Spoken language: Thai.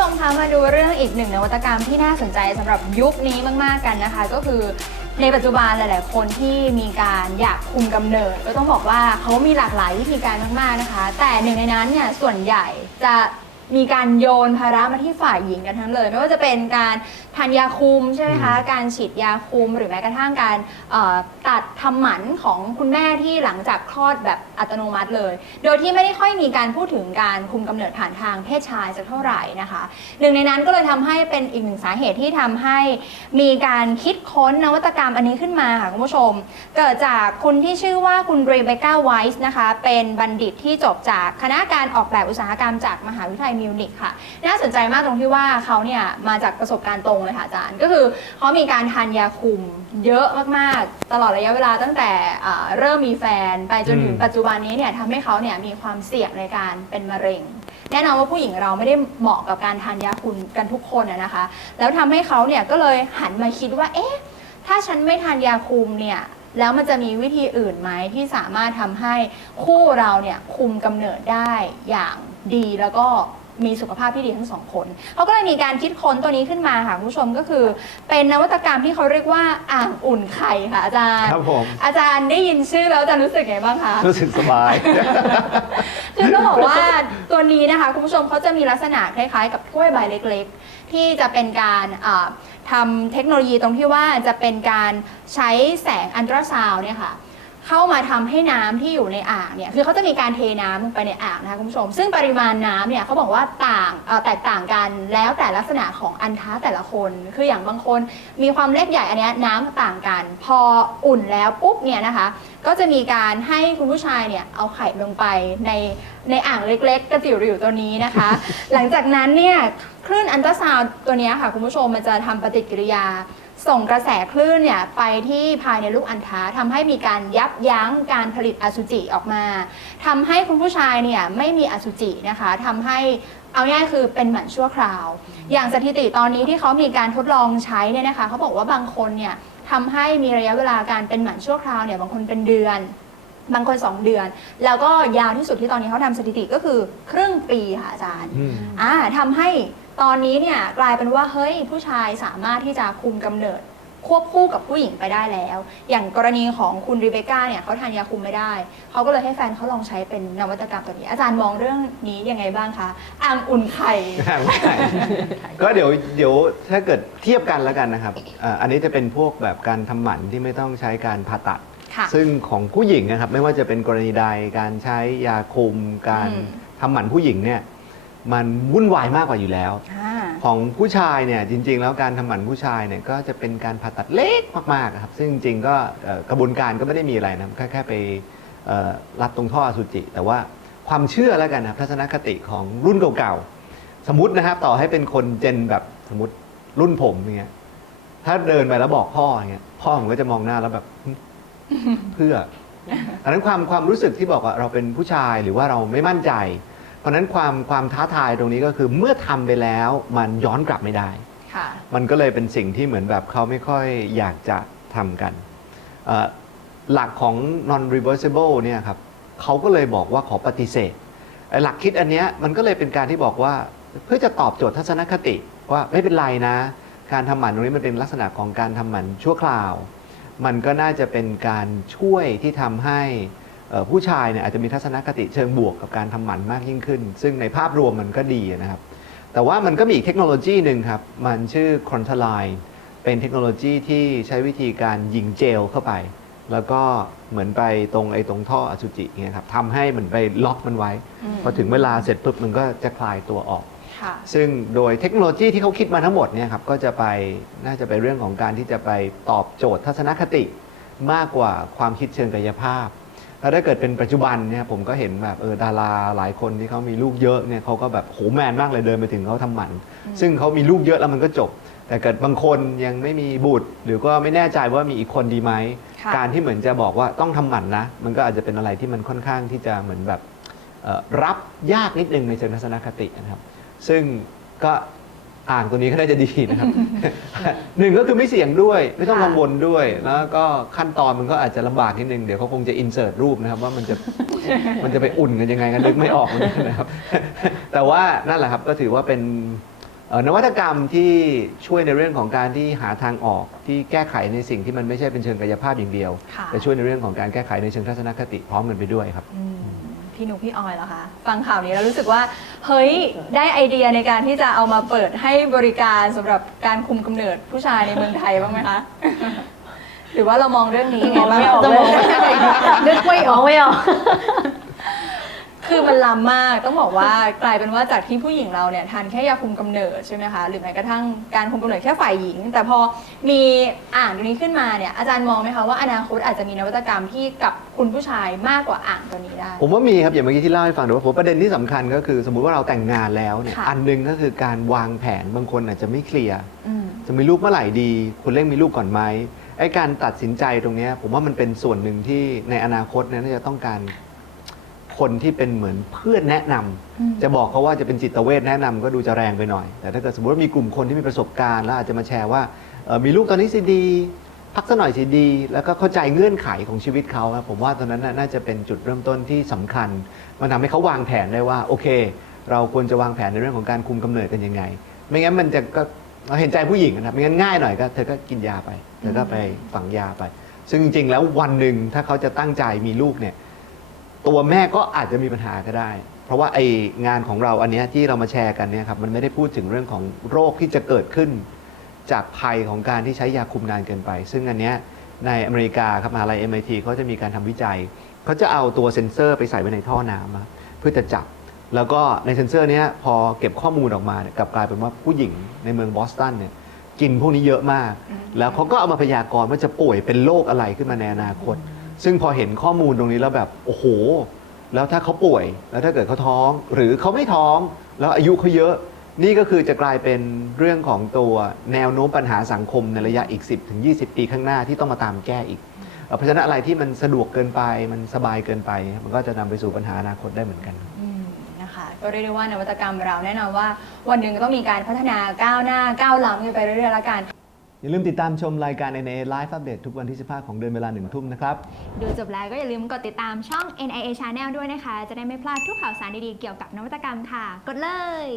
ชมคะมาดูเรื่องอีกหนึ่งนวัตกรรมที่น่าสนใจสำหรับยุคนี้มาก ๆ กันนะคะ ก็คือในปัจจุบันหลาย ๆ คนที่มีการอยากคุมกำเนิด ก็ต้องบอกว่าเขามีหลากหลายวิธีการมาก ๆ นะคะ แต่หนึ่งในนั้นเนี่ยส่วนใหญ่จะ มีการโยนภาระมาที่ฝ่ายหญิงกันทั้งเลย ไม่ว่าจะเป็นการทานยาคุมใช่ไหมคะ การฉีดยาคุมหรือแม้กระทั่งการเอ่อตัดทำหมันของคุณแม่ที่หลังจากคลอดแบบอัตโนมัติเลย โดยที่ไม่ได้ค่อยมีการพูดถึงการคุมกำเนิดผ่านทางเพศชายสักเท่าไหร่นะคะ หนึ่งในนั้นก็เลยทำให้เป็นอีกหนึ่งสาเหตุที่ทำให้มีการคิดค้นนวัตกรรมอันนี้ขึ้นมาค่ะคุณผู้ชม เกิดจากคุณที่ชื่อว่าคุณเรเบคก้าไวส์นะคะ เป็นบัณฑิตที่จบจากคณะการออกแบบอุตสาหกรรมจากมหาวิทยาลัยมิวนิกค่ะ น่าสนใจมากตรงที่ว่าเขาเนี่ยมาจากประสบการณ์ตรงเลยค่ะอาจารย์ ก็คือเขามีการทานยาคุมเยอะมากๆ ตลอดระยะเวลาตั้งแต่เริ่มมีแฟนไปจนถึงปัจจุบันนี้เนี่ยทำให้เขาเนี่ยมีความเสี่ยงในการเป็นมะเร็งแน่นอนว่าผู้หญิงเราไม่ได้เหมาะกับการทานยาคุมกันทุกคนนะคะ แล้วทำให้เขาเนี่ยก็เลยหันมาคิดว่า เอ๊ะ ถ้าฉันไม่ทานยาคุมเนี่ย แล้วมันจะมีวิธีอื่นไหมที่สามารถทำให้คู่เราเนี่ยคุมกำเนิดได้อย่างดีแล้วก็ มีสุขภาพที่ดีทั้งสองคนเขาก็เลยมีการคิดค้นตัวนี้ขึ้นมาค่ะคุณผู้ชมก็คือ เป็นนวัตกรรมที่เขาเรียกว่าอ่างอุ่นไข่ค่ะอาจารย์ครับผม อาจารย์ได้ยินชื่อแล้วอาจารย์รู้สึกไงบ้างคะ รู้สึกสบาย คือต้องบอกว่าตัวนี้นะคะคุณผู้ชมเขาจะมีลักษณะคล้ายๆ กับถ้วยใบเล็กๆ ที่จะเป็นการอ่าทำเทคโนโลยีตรงที่ว่าจะเป็นการใช้แสงอันตราซาวน์เนี่ยค่ะ เข้ามาทำให้น้ำที่อยู่ในอ่างเนี่ยคือเขาจะมีการเทน้ำลงไปในอ่างนะคะคุณผู้ชม ซึ่งปริมาณน้ำเนี่ยเขาบอกว่าต่างแตกต่างกันแล้วแต่ลักษณะของอันท้าแต่ละคน คืออย่างบางคนมีความเล็กใหญ่อันเนี้ยน้ำต่างกัน พออุ่นแล้วปุ๊บเนี่ยนะคะ ก็จะมีการให้คุณผู้ชายเนี่ยเอาไข่ลงไปในในอ่างเล็ก ๆ กระจิ๋วหริวตัวนี้นะคะ หลังจากนั้นเนี่ยคลื่นอันตราซาวตัวเนี้ยค่ะคุณผู้ชมมันจะทำปฏิกิริยา ส่งกระแสคลื่นเนี่ยไปที่ภายในลูกอัณฑะทำให้มีการยับยั้งการผลิตอสุจิออกมาทำให้คุณผู้ชายเนี่ยไม่มีอสุจินะคะทำให้เอาง่ายคือเป็นหมันชั่วคราว อย่างสถิติตอนนี้ที่เขามีการทดลองใช้เนี่ยนะคะเขาบอกว่าบางคนเนี่ยทำให้มีระยะเวลาการเป็นหมันชั่วคราวเนี่ยบางคนเป็นเดือน บางคน 2 เดือน แล้วก็ยาวที่สุดที่ตอนนี้เขาทำสถิติก็คือครึ่งปีค่ะอาจารย์อืม อ่าทำให้ตอนนี้เนี่ยกลายเป็นว่าเฮ้ยผู้ชายสามารถที่จะคุมกำเนิด ควบคู่กับผู้หญิงไปได้แล้ว อย่างกรณีของคุณริเบคก้าเนี่ยเขาทานยาคุมไม่ได้ เขาก็เลยให้แฟนเขาลองใช้เป็นนวัตกรรมตัวนี้ อาจารย์มองเรื่องนี้ยังไงบ้างคะอ่างอุ่นไข่ก็เดี๋ยวเดี๋ยวถ้าเกิดเทียบกันแล้วกันนะครับอ่าอันนี้จะเป็นพวกแบบการทำหมันที่ไม่ต้องใช้การผ่าตัด ค่ะ ซึ่งของผู้หญิงนะครับไม่ว่าจะเป็นกรณีใดการใช้ยาคุม การอืม ทำหมันผู้หญิงเนี่ยมันวุ่นวายมากกว่าอยู่แล้ว อ่า ของผู้ชายเนี่ยจริง ๆ แล้วการทำหมันผู้ชายเนี่ยก็จะเป็นการผ่าตัดเล็กมากๆครับซึ่งจริงๆก็เอ่อกระบวนการก็ไม่ได้มีอะไรนะแค่แค่ไปเอ่อรัดตรงท่ออสุจิ แต่ว่าความเชื่อแล้วกันนะครับทัศนคติของรุ่นเก่าๆสมมตินะครับต่อให้เป็นคนเจนแบบสมมติรุ่นผมอย่างเงี้ยถ้าเดินไปแล้วบอกพ่ออย่างเงี้ยพ่อผมก็จะมองหน้าแล้วแบบหึ เพื่อ อันนั้นความความรู้สึกที่บอกว่าเราเป็นผู้ชายหรือว่าเราไม่มั่นใจ เพราะฉะนั้นความความท้าทายตรงนี้ก็คือเมื่อทำไปแล้วมันย้อนกลับไม่ได้ ค่ะ มันก็เลยเป็นสิ่งที่เหมือนแบบเขาไม่ค่อยอยากจะทำกันเอ่อหลักของ non reversible เนี่ยครับเขาก็เลยบอกว่าขอปฏิเสธไอ้หลักคิดอันเนี้ยมันก็เลยเป็นการที่บอกว่าเพื่อจะตอบโจทย์ทัศนคติว่าไม่เป็นไรนะ การทำหมันตรงนี้มันเป็นลักษณะของการทำหมันชั่วคราว มันก็น่าจะเป็นการช่วยที่ทำให้เอ่อผู้ชายเนี่ยอาจจะมีทัศนคติเชิงบวกกับการทำหมันมากยิ่งขึ้น ซึ่งในภาพรวมมันก็ดีนะครับ แต่ว่ามันก็มีอีกเทคโนโลยีหนึ่งครับ มันชื่อ c o n t a l i n e เป็นเทคโนโลยีที่ใช้วิธีการยิงเจลเข้าไป แล้วก็เหมือนไปตรงไอ้ตรงท่ออสุจิเนี่ยครับทำให้เหมือนไปล็อกมันไว้อืมพอถึงเวลาเสร็จปุ๊บมันก็จะคลายตัวออก ค่ะ ซึ่งโดยเทคโนโลยีที่เขาคิดมาทั้งหมดเนี่ยครับก็จะไปน่าจะไปเรื่องของการที่จะไปตอบโจทย์ทัศนคติมากกว่าความคิดเชิงกายภาพ แล้วถ้าเกิดเป็นปัจจุบันเนี่ยผมก็เห็นแบบเออดาราหลายคนที่เขามีลูกเยอะเนี่ยเขาก็แบบโหแมนมากเลยเดินไปถึงเขาทำหมัน ซึ่งเขามีลูกเยอะแล้วมันก็จบ แต่เกิดบางคนยังไม่มีบุตร หรือก็ไม่แน่ใจว่ามีอีกคนดีไหม ค่ะ การที่เหมือนจะบอกว่าต้องทำหมันนะ มันก็อาจจะเป็นอะไรที่มันค่อนข้างที่จะเหมือนแบบเอ่อรับยากนิดนึงในเชิงทัศนคตินะครับ ซึ่งก็อ่างตัวนี้ก็น่าจะดีนะครับ หนึ่งก็คือไม่เสี่ยงด้วยไม่ต้องค่ะกังวลด้วยแล้วก็ขั้นตอนมันก็อาจจะลำบากนิดนึงเดี๋ยวเขาคงจะอินเสิร์ตรูปนะครับ ว่ามันจะมันจะไปอุ่นกันยังไงกันนึกไม่ออกเหมือนกันนะครับ แต่ว่านั่นแหละครับก็ถือว่าเป็นเอ่อนวัตกรรมที่ช่วยในเรื่องของการที่หาทางออกที่แก้ไขในสิ่งที่มันไม่ใช่เป็นเชิงกายภาพอย่างเดียว ค่ะ แต่ช่วยในเรื่องของการแก้ไขในเชิงทัศนคติพร้อมกันไปด้วยครับ อืม พี่หนุกพี่ออยเหรอคะ ฟังข่าวนี้แล้วรู้สึกว่าเฮ้ยได้ไอเดียในการที่จะเอามาเปิดให้บริการสำหรับการคุมกำเนิดผู้ชายในเมืองไทยบ้างไหมคะ หรือว่าเรามองเรื่องนี้ยังไงบ้างไม่ออกจะเลมองยนึกไม่ออกไม่ออก คือมันล้ำมากต้องบอกว่ากลายเป็นว่าจากที่ผู้หญิงเราเนี่ยทานแค่ยาคุมกำเนิดใช่ไหมคะหรือแม้กระทั่งการคุมกำเนิดแค่ฝ่ายหญิง แต่พอมีอ่างตัวนี้ขึ้นมาเนี่ยอาจารย์มองไหมคะว่าอนาคตอาจจะมีนวัตกรรมที่กับคุณผู้ชายมากกว่าอ่างตัวนี้ได้ ผมว่ามีครับอย่างเมื่อกี้ที่เล่าให้ฟังแต่ว่าผมประเด็นที่สำคัญก็คือ สมมุติว่าเราแต่งงานแล้วเนี่ยค่ะ อันหนึงก็คือการวางแผนบางคนอาจจะไม่เคลียร์ อืม จะมีลูกเมื่อไหร่ดี คุณเร่งมีลูกก่อนไหมไอ้การตัดสินใจตรงเนี้ยผมว่ามันเป็นส่วนหนึ่งที่ในอนาคตเนี่ยน่าจะต้องการ คนที่เป็นเหมือนเพื่อนแนะนำอืม จะบอกเขาว่าจะเป็นจิตเวชแนะนำก็ดูจะแรงไปหน่อย แต่ถ้าเกิดสมมติว่ามีกลุ่มคนที่มีประสบการณ์แล้วอาจจะมาแชร์ว่าเอ่อมีลูกตอนนี้สิดี พักสักหน่อยสิดี แล้วก็เข้าใจเงื่อนไขของชีวิตเขาครับผมว่าตอนนั้นน่ะน่าจะเป็นจุดเริ่มต้นที่สำคัญ มันทำให้เขาวางแผนได้ว่าโอเค เราควรจะวางแผนในเรื่องของการคุมกำเนิดกันยังไง ไม่งั้นมันจะก็เราเห็นใจผู้หญิงนะครับไม่งั้นง่ายหน่อยก็เธอก็กินยาไปเธอก็ไปฝังยาไป ซึ่งจริงๆแล้ววันหนึ่งถ้าเขาจะตั้งใจมีลูกเนี่ย ตัวแม่ก็อาจจะมีปัญหาก็ได้ เพราะว่าไองานของเราอันเนี้ยที่เรามาแชร์กันเนี่ยครับมันไม่ได้พูดถึงเรื่องของโรคที่จะเกิดขึ้น จากภัยของการที่ใช้ยาคุมนานเกินไป ซึ่งอันเนี้ยในอเมริกาครับมหาลัย MIT เขาจะมีการทำวิจัยเขาจะเอาตัวเซ็นเซอร์ไปใส่ไว้ในท่อน้ำอะเพื่อจะจับ แล้วก็ในเซ็นเซอร์เนี้ยพอเก็บข้อมูลออกมาเนี่ยกลับกลายเป็นว่าผู้หญิงในเมืองบอสตันเนี่ยกินพวกนี้เยอะมาก แล้วเขาก็เอามาพยากรณ์ว่าจะป่วยเป็นโรคอะไรขึ้นมาในอนาคต ซึ่งพอเห็นข้อมูลตรงนี้แล้วแบบโอ้โห แล้วถ้าเขาป่วยแล้วถ้าเกิดเขาท้อง หรือเขาไม่ท้อง แล้วอายุเขาเยอะ นี่ก็คือจะกลายเป็นเรื่องของตัวแนวโน้มปัญหาสังคมในระยะอีก 10ถึง20 ปีข้างหน้าที่ต้องมาตามแก้อีกเอ่อเพราะฉะนั้นอะไรที่มันสะดวกเกินไปมันสบายเกินไป มันก็จะนำไปสู่ปัญหาอนาคตได้เหมือนกันนะคะก็เรียกได้ว่านวัตกรรมเราแน่นอนว่า วันหนึ่งก็ต้องมีการพัฒนาก้าวหน้าก้าวล้ำกันไปเรื่อยๆแล้วกัน อย่าลืมติดตามชมรายการ NA Live Update ทุกวันที่ 15 ของเดือนเวลา1ทุ่มนะครับ ดูจบแล้วก็อย่าลืมกดติดตามช่อง NIA Channel ด้วยนะคะ จะได้ไม่พลาดทุกข่าวสารดีๆ เกี่ยวกับนวัตกรรมค่ะ กดเลย